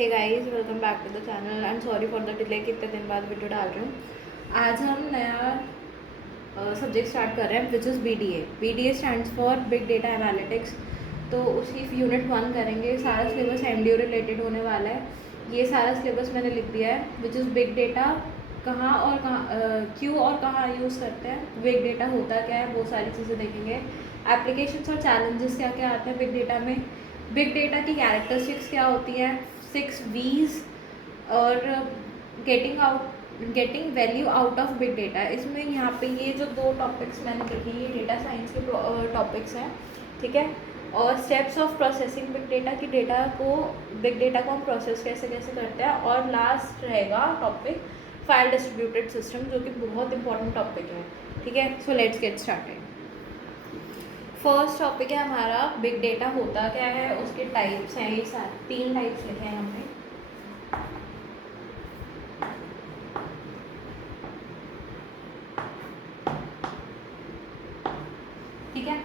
Hey guys, welcome back to the channel and sorry for the delay, कितने दिन बाद video डाल रही हूँ। आज हम नया सब्जेक्ट स्टार्ट कर रहे हैं which is BDA। BDA stands for big data analytics. तो उसकी यूनिट 1 करेंगे। सारा सिलेबस MDO रिलेटेड होने वाला है। ये सारा सिलेबस मैंने लिख दिया है। विच इज़ बिग डेटा, कहाँ और क्यों और कहाँ यूज़ करते हैं, बिग डेटा होता क्या है, वो सारी चीज़ें देखेंगे। एप्लीकेशंस और चैलेंजेस क्या क्या आते हैं बिग डेटा में, बिग डेटा की कैरेक्टरिस्टिक्स क्या होती है, 6 V's और getting value out of big data. इसमें यहाँ पे ये जो 2 टॉपिक्स मैंने लिखे ये डेटा साइंस के टॉपिक्स हैं, ठीक है। और steps of processing big data की बिग डेटा को हम प्रोसेस कैसे कैसे करते हैं। और लास्ट रहेगा टॉपिक फाइल डिस्ट्रीब्यूटेड सिस्टम, जो कि बहुत इंपॉर्टेंट टॉपिक है, ठीक है। So let's get started. First topic है हमारा बिग डेटा होता क्या है, उसके टाइप्स हैं। ये 3 टाइप्स लिखे हैं हमने। ठीक है,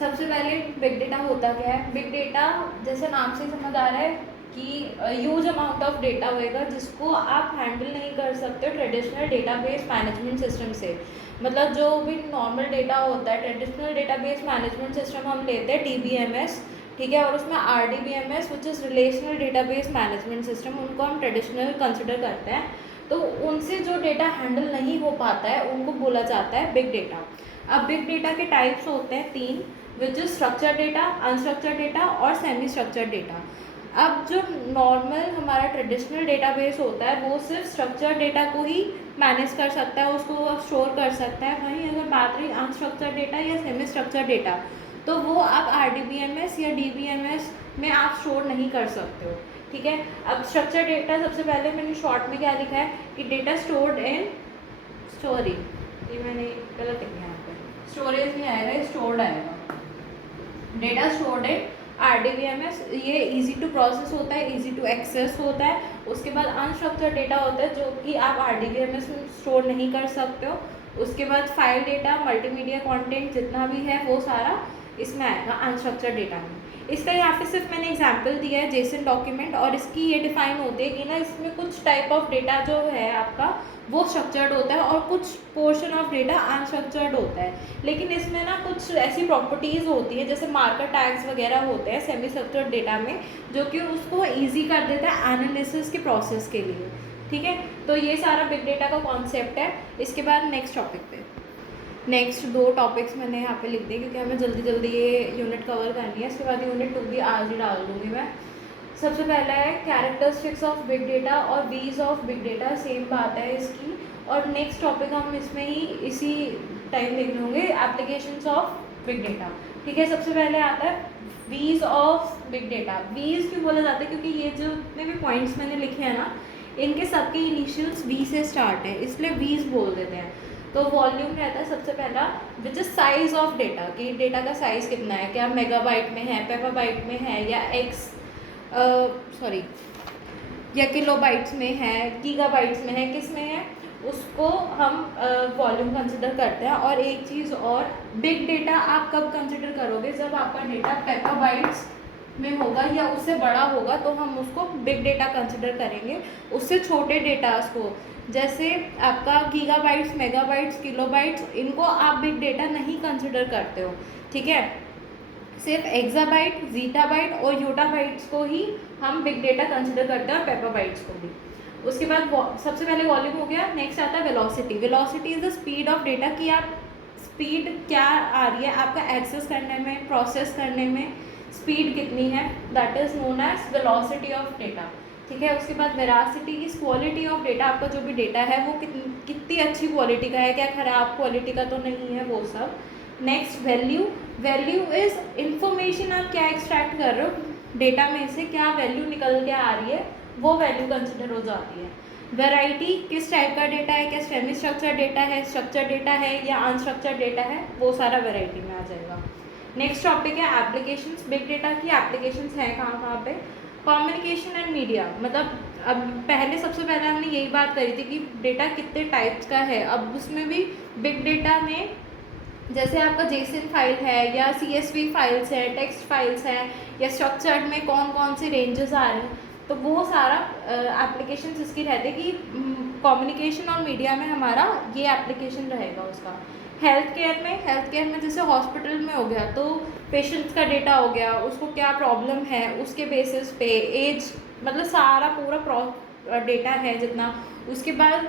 सबसे पहले बिग डेटा होता क्या है। बिग डेटा जैसे नाम से समझ आ रहा है कि ह्यूज अमाउंट ऑफ डेटा होएगा जिसको आप हैंडल नहीं कर सकते ट्रेडिशनल डेटाबेस मैनेजमेंट सिस्टम से। मतलब जो भी नॉर्मल डेटा होता है, ट्रेडिशनल डेटाबेस मैनेजमेंट सिस्टम हम लेते हैं DBMS, ठीक है। और उसमें RDBMS which is relational database management system, उनको हम ट्रेडिशनल कंसिडर करते हैं। तो उनसे जो डेटा हैंडल नहीं हो पाता है उनको बोला जाता है बिग डेटा। अब बिग डेटा के टाइप्स होते हैं 3, which is structure data, unstructured data और सेमी स्ट्रक्चर डेटा। अब जो नॉर्मल हमारा ट्रेडिशनल डेटाबेस होता है वो सिर्फ स्ट्रक्चर डेटा को ही मैनेज कर सकता है, उसको स्टोर कर सकता है। वहीं अगर बात रही अनस्ट्रक्चर डेटा या सेमी स्ट्रक्चर डेटा, तो वो आप RDBMS या DBMS में आप स्टोर नहीं कर सकते हो, ठीक है। अब स्ट्रक्चर डेटा सबसे पहले मैंने शॉर्ट में क्या लिखा है कि डेटा स्टोर्ड इन स्टोरी, ये मैंने गलत लिखा है यहाँ पे, स्टोरेज नहीं आएगा, स्टोर्ड आएगा। डेटा स्टोर्ड इन RDBMS, ये इजी टू प्रोसेस होता है, इजी टू एक्सेस होता है। उसके बाद अनस्ट्रक्चर्ड डेटा होता है जो कि आप RDBMS में स्टोर नहीं कर सकते हो। उसके बाद फाइल डेटा, मल्टीमीडिया कंटेंट जितना भी है वो सारा इसमें आएगा अनस्ट्रक्चर्ड डेटा में। इसका यहाँ पे सिर्फ मैंने एग्जांपल दिया है जेसन डॉक्यूमेंट, और इसकी ये डिफाइन होती है कि ना इसमें कुछ टाइप ऑफ डेटा जो है आपका वो स्ट्रक्चर्ड होता है और कुछ पोर्शन ऑफ डेटा अनस्ट्रक्चर्ड होता है। लेकिन इसमें ना कुछ ऐसी प्रॉपर्टीज़ होती है जैसे मार्कर टैग्स वगैरह होते हैं सेमी स्ट्रक्चर्ड डेटा में, जो कि उसको ईजी कर देता है एनालिसिस के प्रोसेस के लिए, ठीक है। तो ये सारा बिग डेटा का कॉन्सेप्ट है। इसके बाद नेक्स्ट टॉपिक पे, नेक्स्ट 2 टॉपिक्स मैंने यहाँ पे लिख दिए क्योंकि हमें जल्दी जल्दी ये यूनिट कवर करनी है। इसके बाद यूनिट 2 भी आज ही डाल दूँगी मैं। सबसे पहला है कैरेक्टरिस्टिक्स ऑफ बिग डेटा और वीज ऑफ बिग डेटा, सेम बात है इसकी। और नेक्स्ट टॉपिक हम इसमें ही इसी टाइम देख लेंगे, एप्लीकेशंस ऑफ बिग डेटा, ठीक है। सबसे पहले आता है वीज ऑफ बिग डेटा। वीज क्यों बोला जाता है, क्योंकि ये जो जितने भी पॉइंट्स मैंने लिखे हैं ना, इनके सबके इनिशियल्स वी से स्टार्ट है, इसलिए वीज बोल देते हैं। तो वॉल्यूम रहता है सबसे पहला, which is size of data, कि डेटा का साइज कितना है, क्या मेगाबाइट में है, पेपाबाइट में है, या या किलोबाइट्स में है, गीगाबाइट्स में है, किस में है, उसको हम वॉल्यूम कंसिडर करते हैं। और एक चीज़ और, बिग डेटा आप कब कंसिडर करोगे, जब आपका डेटा पेपाबाइट्स में होगा या उससे बड़ा होगा तो हम उसको बिग डेटा कंसिडर करेंगे। उससे छोटे डेटास को, जैसे आपका गीगाबाइट्स, मेगाबाइट्स, किलोबाइट्स, इनको आप बिग डेटा नहीं कंसिडर करते हो, ठीक है। सिर्फ एक्साबाइट, जीटाबाइट और योटाबाइट्स को ही हम बिग डेटा कंसिडर करते हैं, और पेपाबाइट्स को भी। उसके बाद सबसे पहले वॉल्यूम हो गया। नेक्स्ट आता है velocity. Velocity is the speed of data, कि आप स्पीड क्या आ रही है आपका एक्सेस करने में, प्रोसेस करने में स्पीड कितनी है, that is known as velocity of data, ठीक है। उसके बाद veracity is quality of data, आपका जो भी डेटा है वो कितनी अच्छी क्वालिटी का है, क्या खराब क्वालिटी का तो नहीं है, वो सब। Next value. Value is information, आप क्या एक्सट्रैक्ट कर रहे हो डेटा में से, क्या वैल्यू निकल के आ रही है, वो वैल्यू कंसिडर हो जाती है। वैरायटी, किस टाइप का डेटा है, क्या सेमी स्ट्रक्चर डेटा है, स्ट्रक्चर डेटा है या अनस्ट्रक्चर डेटा है, वो सारा वैरायटी में आ जाएगा। नेक्स्ट टॉपिक है एप्लीकेशंस। बिग डेटा की एप्लीकेशंस हैं कहाँ कहाँ पे, कम्युनिकेशन एंड मीडिया। मतलब अब पहले सबसे पहले हमने यही बात करी थी कि डेटा कितने टाइप्स का है। अब उसमें भी बिग डेटा में जैसे आपका जेसन फाइल है या CSV फाइल्स है, टेक्स्ट फाइल्स हैं, या स्ट्रक्चर्ड में कौन कौन से रेंजेस आ रहे हैं, तो वो सारा एप्लीकेशन इसकी रहते कि कम्युनिकेशन और मीडिया में हमारा ये एप्लीकेशन रहेगा उसका। हेल्थ केयर में जैसे हॉस्पिटल में हो गया तो पेशेंट्स का डेटा हो गया, उसको क्या प्रॉब्लम है उसके बेसिस पे, एज, मतलब सारा पूरा डेटा है जितना। उसके बाद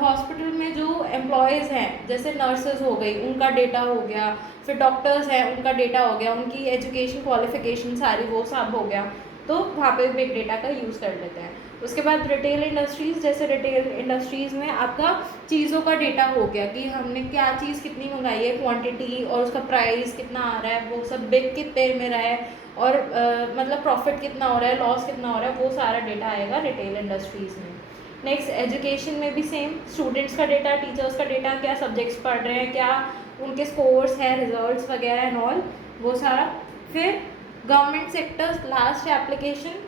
हॉस्पिटल में जो एम्प्लॉयज़ हैं जैसे नर्सेज हो गई उनका डेटा हो गया, फिर डॉक्टर्स हैं उनका डेटा हो गया, उनकी एजुकेशन क्वालिफिकेशन सारी वो सब हो गया, तो वहाँ पे बिग डेटा का यूज़ कर लेते हैं। उसके बाद रिटेल इंडस्ट्रीज़, जैसे रिटेल इंडस्ट्रीज़ में आपका चीज़ों का डेटा हो गया कि हमने क्या चीज़ कितनी मंगाई है, क्वांटिटी और उसका प्राइस कितना आ रहा है, वो सब बिक कितने में रहा है और मतलब प्रॉफिट कितना हो रहा है, लॉस कितना हो रहा है, वो सारा डेटा आएगा रिटेल इंडस्ट्रीज़ में। नेक्स्ट एजुकेशन में भी सेम, स्टूडेंट्स का डेटा, टीचर्स का डेटा, क्या सब्जेक्ट्स पढ़ रहे हैं, क्या उनके स्कोर्स हैं, रिजल्ट्स वगैरह एंड ऑल, वो सारा। फिर गवर्नमेंट सेक्टर्स लास्ट एप्लीकेशन,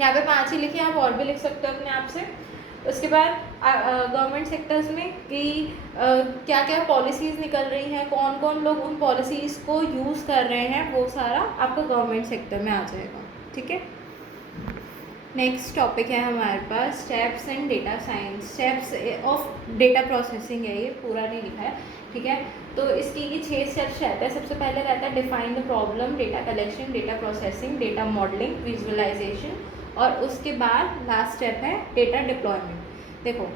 यहाँ पे 5 ही लिखी, आप और भी लिख सकते हो अपने आप से। उसके बाद गवर्नमेंट सेक्टर्स में कि क्या क्या पॉलिसीज़ निकल रही हैं, कौन कौन लोग उन पॉलिसीज़ को यूज़ कर रहे हैं, वो सारा आपका गवर्नमेंट सेक्टर में आ जाएगा। ठीक है, नेक्स्ट टॉपिक है हमारे पास steps and data science, steps of data processing है, ये पूरा नहीं लिखा है। ठीक है, तो इसकी ये 6 स्टेप्स रहते हैं। सबसे पहले रहता है define the problem, data collection, data processing, data modelling, visualisation, और उसके बाद लास्ट स्टेप है डेटा डिप्लॉयमेंट। देखो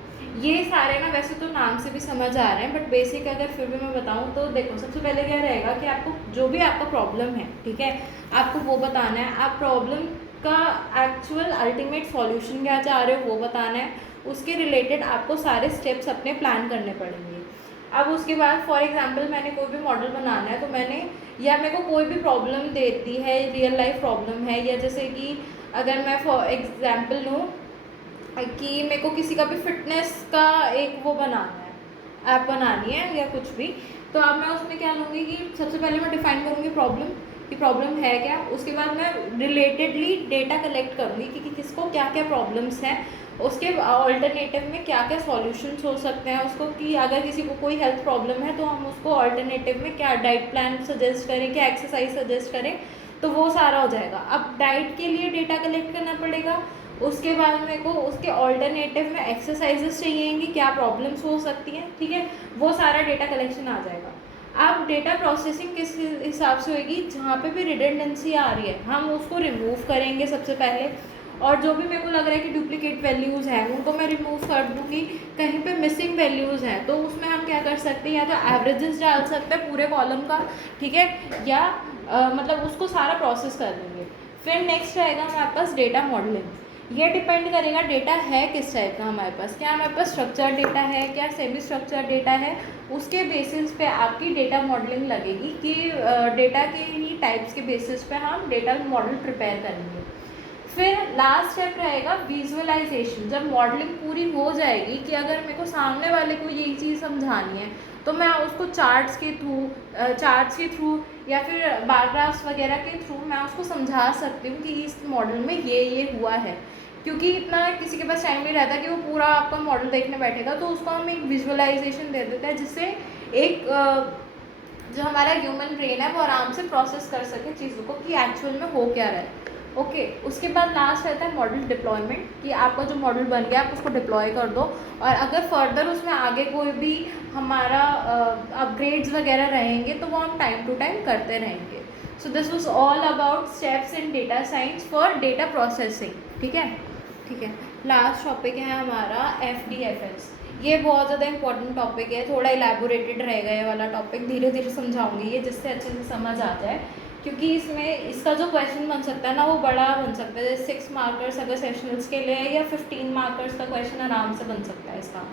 ये सारे ना वैसे तो नाम से भी समझ आ रहे हैं, बट बेसिक अगर फिर भी मैं बताऊं तो देखो सबसे पहले क्या रहेगा कि आपको जो भी आपका प्रॉब्लम है, ठीक है, आपको वो बताना है, आप प्रॉब्लम का एक्चुअल अल्टीमेट सॉल्यूशन क्या चाह रहे हो वो बताना है, उसके रिलेटेड आपको सारे स्टेप्स अपने प्लान करने पड़ेंगे। अब उसके बाद फॉर एग्जांपल मैंने कोई भी मॉडल बनाना है तो मैंने, या मेरे को कोई भी प्रॉब्लम देती है, रियल लाइफ प्रॉब्लम है, या जैसे कि अगर मैं फॉर एग्जांपल लूँ कि मेरे को किसी का भी फिटनेस का एक वो बनाना है, ऐप बनानी है या कुछ भी, तो अब मैं उसमें क्या लूँगी कि सबसे पहले मैं डिफाइन करूँगी प्रॉब्लम कि प्रॉब्लम है क्या। उसके बाद मैं रिलेटेडली डेटा कलेक्ट करूँगी कि किसको क्या क्या प्रॉब्लम्स हैं, उसके ऑल्टरनेटिव में क्या क्या सॉल्यूशंस हो सकते हैं उसको, कि अगर किसी को कोई हेल्थ प्रॉब्लम है तो हम उसको ऑल्टरनेटिव में क्या डाइट प्लान सजेस्ट करें, क्या एक्सरसाइज सजेस्ट करें, तो वो सारा हो जाएगा। अब डाइट के लिए डेटा कलेक्ट करना पड़ेगा, उसके बाद मेरे को उसके ऑल्टरनेटिव में एक्सरसाइजेस चाहिएंगी, क्या प्रॉब्लम्स हो सकती हैं, ठीक है, वो सारा डेटा कलेक्शन आ जाएगा। अब डेटा प्रोसेसिंग किस हिसाब से होगी, जहाँ पे भी रिडंडेंसी आ रही है हम उसको रिमूव करेंगे सबसे पहले, और जो भी मेरे को लग रहा है कि डुप्लीकेट वैल्यूज़ हैं उनको मैं रिमूव कर दूँगी। कहीं पे मिसिंग वैल्यूज़ हैं तो उसमें हम क्या कर सकते हैं, या तो एवरेजेस डाल सकते हैं पूरे कॉलम का, ठीक है, या मतलब उसको सारा प्रोसेस कर देंगे। फिर नेक्स्ट रहेगा हमारे पास डेटा मॉडलिंग। ये डिपेंड करेगा डेटा है किस टाइप का हमारे पास, क्या हमारे पास स्ट्रक्चर डेटा है, क्या सेमी स्ट्रक्चर डेटा है, उसके बेसिस पे आपकी डेटा मॉडलिंग लगेगी कि डेटा के ही टाइप्स के बेसिस पे हम डेटा मॉडल प्रिपेयर करेंगे। फिर लास्ट स्टेप रहेगा विजुअलाइजेशन। जब मॉडलिंग पूरी हो जाएगी कि अगर मेरे को सामने वाले को यही चीज़ समझानी है तो मैं उसको चार्ट्स के थ्रू या फिर बार ग्राफ्स वगैरह के थ्रू मैं उसको समझा सकती हूँ कि इस मॉडल में ये हुआ है। क्योंकि इतना किसी के पास टाइम नहीं रहता कि वो पूरा आपका मॉडल देखने बैठेगा, तो उसको हम एक विजुअलाइजेशन दे देते हैं जिससे एक जो हमारा ह्यूमन ब्रेन है वो आराम से प्रोसेस कर सके चीज़ों को कि एक्चुअल में हो क्या रहा है। ओके, उसके बाद लास्ट रहता है मॉडल डिप्लॉयमेंट, कि आपका जो मॉडल बन गया आप उसको डिप्लॉय कर दो, और अगर फर्दर उसमें आगे कोई भी हमारा अपग्रेड्स वगैरह रहेंगे तो वो हम टाइम टू टाइम करते रहेंगे। So this was all about steps in data science for data processing. ठीक है, ठीक है, लास्ट टॉपिक है हमारा FDFS। ये बहुत ज़्यादा इंपॉर्टेंट टॉपिक है, थोड़ा इलेबोरेटेड रहेगा ये वाला टॉपिक, धीरे धीरे समझाऊंगी ये जिससे अच्छे से समझ आ जाए, क्योंकि इसमें इसका जो क्वेश्चन बन सकता है ना वो बड़ा बन सकता है, जैसे 6 मार्कर्स अगर सेशनल्स के लिए है या 15 मार्कर्स का क्वेश्चन आराम से बन सकता है इसका,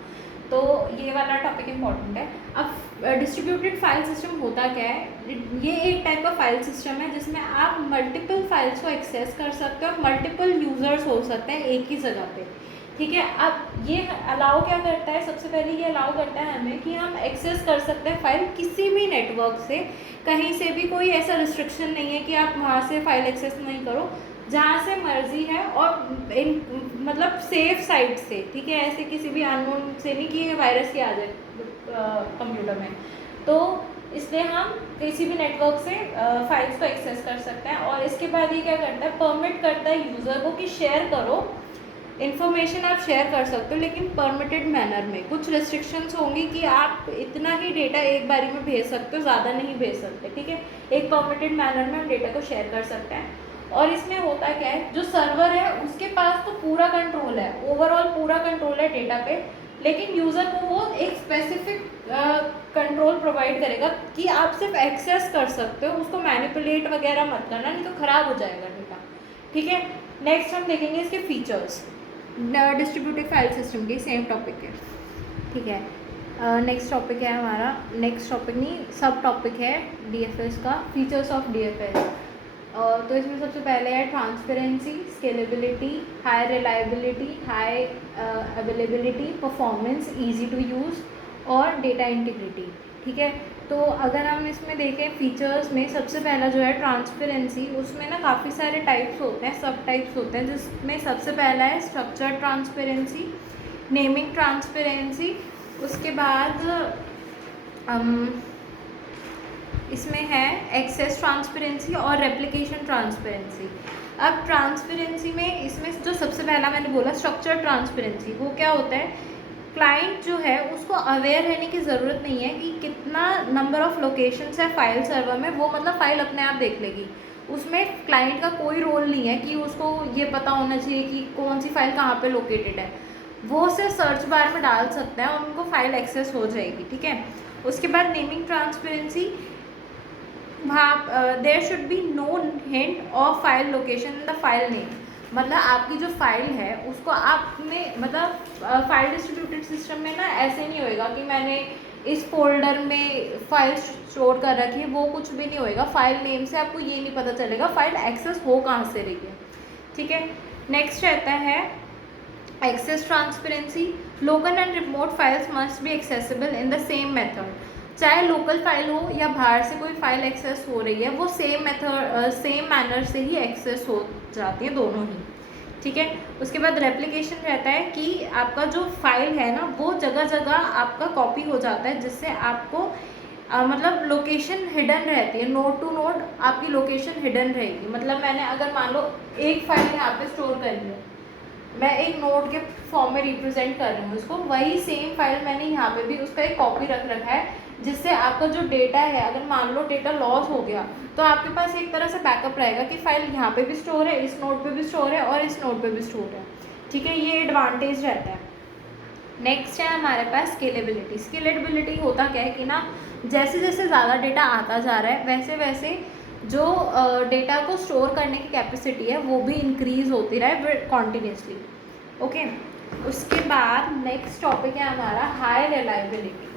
तो ये वाला टॉपिक इंपॉर्टेंट है। अब डिस्ट्रीब्यूटेड फाइल सिस्टम होता क्या है, ये एक टाइप का फाइल सिस्टम है जिसमें आप मल्टीपल फाइल्स को एक्सेस कर सकते हो और मल्टीपल यूज़र्स हो सकते हैं एक ही जगह पे। ठीक है, अब ये अलाउ क्या करता है, सबसे पहले ये अलाउ करता है हमें कि हम एक्सेस कर सकते हैं फाइल किसी भी नेटवर्क से, कहीं से भी, कोई ऐसा रिस्ट्रिक्शन नहीं है कि आप वहाँ से फाइल एक्सेस नहीं करो, जहाँ से मर्जी है, और इन मतलब सेफ साइट से, ठीक है, ऐसे किसी भी अननोन से नहीं कि वायरस ही आ जाए कंप्यूटर में। तो इसलिए हम किसी भी नेटवर्क से फाइल्स को एक्सेस कर सकते हैं। और इसके बाद ये क्या करता है, परमिट करता है यूज़र को कि शेयर करो, इन्फॉर्मेशन आप शेयर कर सकते हो लेकिन परमिटेड मैनर में। कुछ रिस्ट्रिक्शंस होंगी कि आप इतना ही डेटा एक बारी में भेज सकते हो, ज़्यादा नहीं भेज सकते, ठीक है। एक परमिटेड मैनर में हम डेटा को शेयर कर सकते हैं। और इसमें होता क्या है, जो सर्वर है उसके पास तो पूरा कंट्रोल है, ओवरऑल पूरा कंट्रोल है डेटा पे, लेकिन यूज़र को वो एक स्पेसिफिक कंट्रोल प्रोवाइड करेगा कि आप सिर्फ एक्सेस कर सकते हो, उसको मैनिपुलेट वगैरह मत करना, नहीं तो ख़राब हो जाएगा डेटा, ठीक है। नेक्स्ट हम देखेंगे इसके फीचर्स, डिस्ट्रीब्यूटेड फाइल सिस्टम के सेम टॉपिक है, ठीक है। नेक्स्ट टॉपिक है हमारा, नेक्स्ट टॉपिक नहीं सब टॉपिक है DFS का, फीचर्स ऑफ DFS। तो इसमें सबसे पहले है transparency, scalability, high reliability, high availability, performance, easy to use और डेटा इंटीग्रिटी, ठीक है। तो अगर हम इसमें देखें फीचर्स में, सबसे पहला जो है ट्रांसपेरेंसी, उसमें ना काफ़ी सारे टाइप्स होते हैं, सब टाइप्स होते हैं, जिसमें सबसे पहला है स्ट्रक्चर्ड ट्रांसपेरेंसी, नेमिंग ट्रांसपेरेंसी, उसके बाद इसमें है एक्सेस ट्रांसपेरेंसी और रेप्लिकेशन ट्रांसपेरेंसी। अब ट्रांसपेरेंसी में इसमें जो सबसे पहला मैंने बोला स्ट्रक्चर ट्रांसपेरेंसी, वो क्या होता है, क्लाइंट जो है उसको अवेयर रहने की ज़रूरत नहीं है कि कितना नंबर ऑफ लोकेशंस है फाइल सर्वर में, वो मतलब फाइल अपने आप देख लेगी, उसमें क्लाइंट का कोई रोल नहीं है कि उसको ये पता होना चाहिए कि कौन सी फाइल कहाँ पे लोकेटेड है, वो सिर्फ सर्च बार में डाल सकते हैं और उनको फाइल एक्सेस हो जाएगी, ठीक है। उसके बाद नेमिंग ट्रांसपेरेंसी, वहाँ there should be no hint of file location in the file name, मतलब आपकी जो फाइल है उसको आपने मतलब फाइल डिस्ट्रीब्यूटेड सिस्टम में ना ऐसे नहीं होएगा कि मैंने इस फोल्डर में फाइल स्टोर कर रखी है, वो कुछ भी नहीं होएगा, फाइल नेम से आपको ये नहीं पता चलेगा फाइल एक्सेस हो कहाँ से रही है, ठीक है। नेक्स्ट रहता है access transparency, local and remote files must be accessible in the same method, चाहे लोकल फाइल हो या बाहर से कोई फाइल एक्सेस हो रही है, वो सेम मेथड सेम मैनर से ही एक्सेस हो जाती है दोनों ही, ठीक है। उसके बाद रेप्लिकेशन रहता है कि आपका जो फाइल है ना वो जगह जगह आपका कॉपी हो जाता है, जिससे आपको मतलब लोकेशन हिडन रहती है, नोड टू नोड आपकी लोकेशन हिडन रहेगी। मतलब मैंने अगर मान लो एक फाइल यहाँ पे स्टोर करी है, मैं एक नोड के फॉर्म में रिप्रेजेंट कर रही हूँ उसको, वही सेम फाइल मैंने यहाँ पे भी उसका एक कॉपी रख रखा है, जिससे आपका जो डेटा है अगर मान लो डेटा लॉस हो गया तो आपके पास एक तरह से बैकअप रहेगा कि फाइल यहाँ पे भी स्टोर है, इस नोड पे भी स्टोर है और इस नोड पे भी स्टोर है, ठीक है, ये एडवांटेज रहता है। नेक्स्ट है हमारे पास स्केलेबिलिटी। स्केलेबिलिटी होता क्या है कि ना जैसे जैसे ज़्यादा डेटा आता जा रहा है वैसे वैसे जो डेटा को स्टोर करने की कैपेसिटी है वो भी इंक्रीज़ होती रहे कॉन्टीन्यूसली, ओके। उसके बाद नेक्स्ट टॉपिक है हमारा हाई रिलायबिलिटी।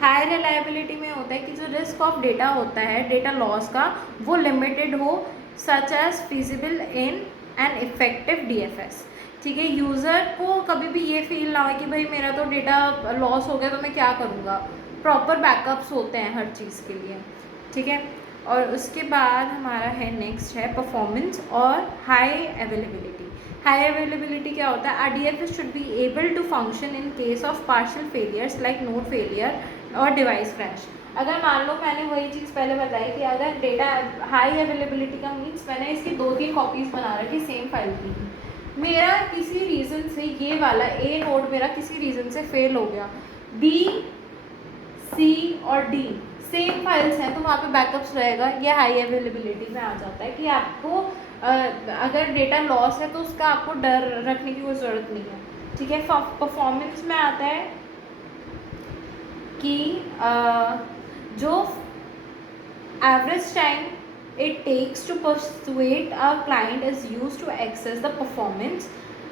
हाई रिलायबिलिटी में होता है कि जो रिस्क ऑफ डेटा होता है डेटा लॉस का, वो लिमिटेड हो, such as feasible in an effective DFS, ठीक है। यूज़र को कभी भी ये फील ना हो कि भाई मेरा तो डेटा लॉस हो गया तो मैं क्या करूँगा, प्रॉपर बैकअप्स होते हैं हर चीज़ के लिए, ठीक है। और उसके बाद हमारा है नेक्स्ट है परफॉर्मेंस और हाई अवेलेबिलिटी। हाई अवेलेबिलिटी क्या होता है, DFS should be able to function in case of partial failures like node failure और डिवाइस क्रैश। अगर मान लो मैंने वही चीज़ पहले बताई कि अगर डेटा हाई अवेलेबिलिटी का मीन्स मैंने इसकी 2-3 कॉपीज़ बना रखी सेम फाइल की, मेरा किसी रीज़न से ये वाला A नोड मेरा किसी रीज़न से फेल हो गया, B, C और D सेम फाइल्स हैं तो वहाँ पे बैकअप्स रहेगा, ये हाई अवेलेबिलिटी में आ जाता है कि आपको अगर डेटा लॉस है तो उसका आपको डर रखने की कोई ज़रूरत नहीं है, ठीक है। परफॉर्मेंस में आता है कि जो average time it takes to persuade a client is used to access the performance,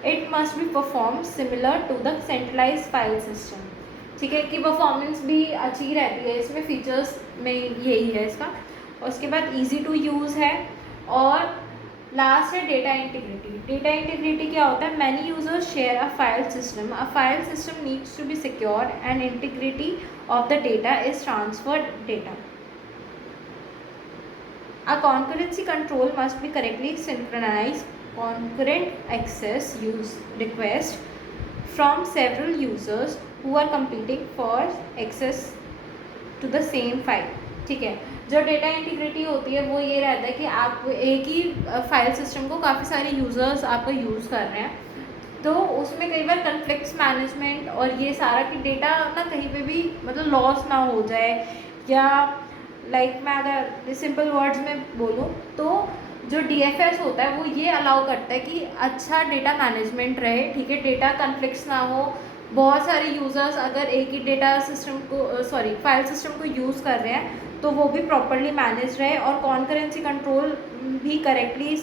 it must be performed similar to the centralized file system, ठीक है, कि परफॉर्मेंस भी अच्छी रहती है, इसमें फीचर्स में यही है इसका। और उसके बाद इजी टू यूज़ है और लास्ट है डेटा इंटीग्रिटी। डेटा इंटीग्रिटी क्या होता है, many users share a file system needs to be secure and integrity of the data is transferred data. A concurrency control must be correctly synchronized concurrent access use request from several users who are competing for access to the same file, ठीक है। जो data integrity होती है वो ये रहता है कि आप एक ही फाइल सिस्टम को काफ़ी सारे यूज़र्स आपका यूज़ कर रहे हैं, तो उसमें कई बार कन्फ्लिक्ट्स मैनेजमेंट और ये सारा कि डेटा ना कहीं पे भी मतलब लॉस ना हो जाए, या मैं अगर सिंपल वर्ड्स में बोलूँ तो जो DFS होता है वो ये अलाउ करता है कि अच्छा डेटा मैनेजमेंट रहे, ठीक है, डेटा कन्फ्लिक्ट्स ना हो, बहुत सारे यूज़र्स अगर एक ही डेटा सिस्टम को फाइल सिस्टम को यूज़ कर रहे हैं तो वो भी प्रॉपरली मैनेज रहे और कॉन्करेंसी कंट्रोल भी करेक्टली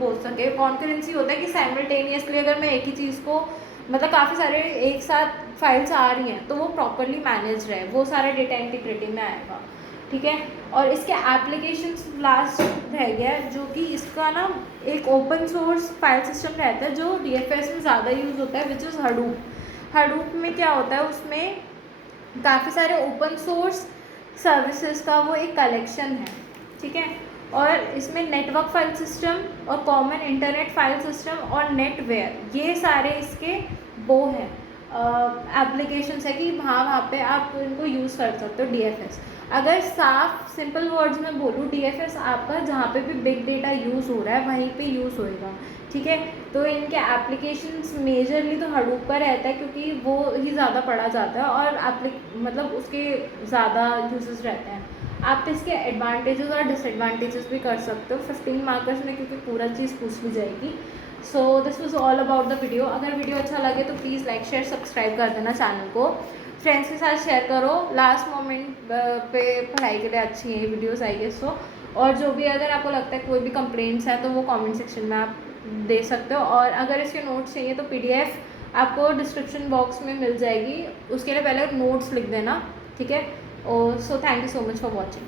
हो सके। कॉन्करेंसी होता है कि साइमल्टेनियसली अगर मैं एक ही चीज़ को मतलब काफ़ी सारे एक साथ फाइल्स आ रही हैं तो वो प्रॉपरली मैनेज रहे, वो सारा डेटा इंटीग्रिटी में आएगा, ठीक है। और इसके एप्लीकेशंस लास्ट रह गया है, जो कि इसका ना एक ओपन सोर्स फाइल सिस्टम रहता है जो DFS में ज़्यादा यूज़ होता है, विच इज़ हडूप। हडूप में क्या होता है, उसमें काफ़ी सारे ओपन सोर्स सर्विसेज का वो एक कलेक्शन है, ठीक है। और इसमें नेटवर्क फाइल सिस्टम और कॉमन इंटरनेट फाइल सिस्टम और नेटवेयर ये सारे इसके वो हैं एप्लीकेशंस है कि वहाँ पे आप इनको यूज़ कर सकते हो DFS। अगर साफ सिंपल वर्ड्स में बोलूँ, DFS आपका जहाँ पे भी बिग डेटा यूज़ हो रहा है वहीं पे यूज़ होएगा, ठीक है। तो इनके एप्लीकेशंस मेजरली तो हडूप पर रहता है क्योंकि वो ही ज़्यादा पढ़ा जाता है और मतलब उसके ज़्यादा यूजेस रहते हैं। आप इसके एडवांटेजेस और डिसएडवांटेजेस भी कर सकते हो 15 मार्कर्स में, क्योंकि पूरा चीज़ पूछ ली जाएगी। So this was all about the video. अगर वीडियो अच्छा लगे तो प्लीज़ लाइक शेयर सब्सक्राइब कर देना चैनल को, फ्रेंड्स के साथ शेयर करो। लास्ट मोमेंट पे पढ़ाई के लिए अच्छी है वीडियोज़ आई गेस। सो और जो भी अगर आपको लगता है कोई भी कंप्लेंट्स है तो वो कमेंट सेक्शन में आप दे सकते हो, और अगर इसके नोट्स चाहिए तो PDF आपको डिस्क्रिप्शन बॉक्स में मिल जाएगी, उसके लिए पहले नोट्स लिख देना, ठीक है। और so thank you so much for watching.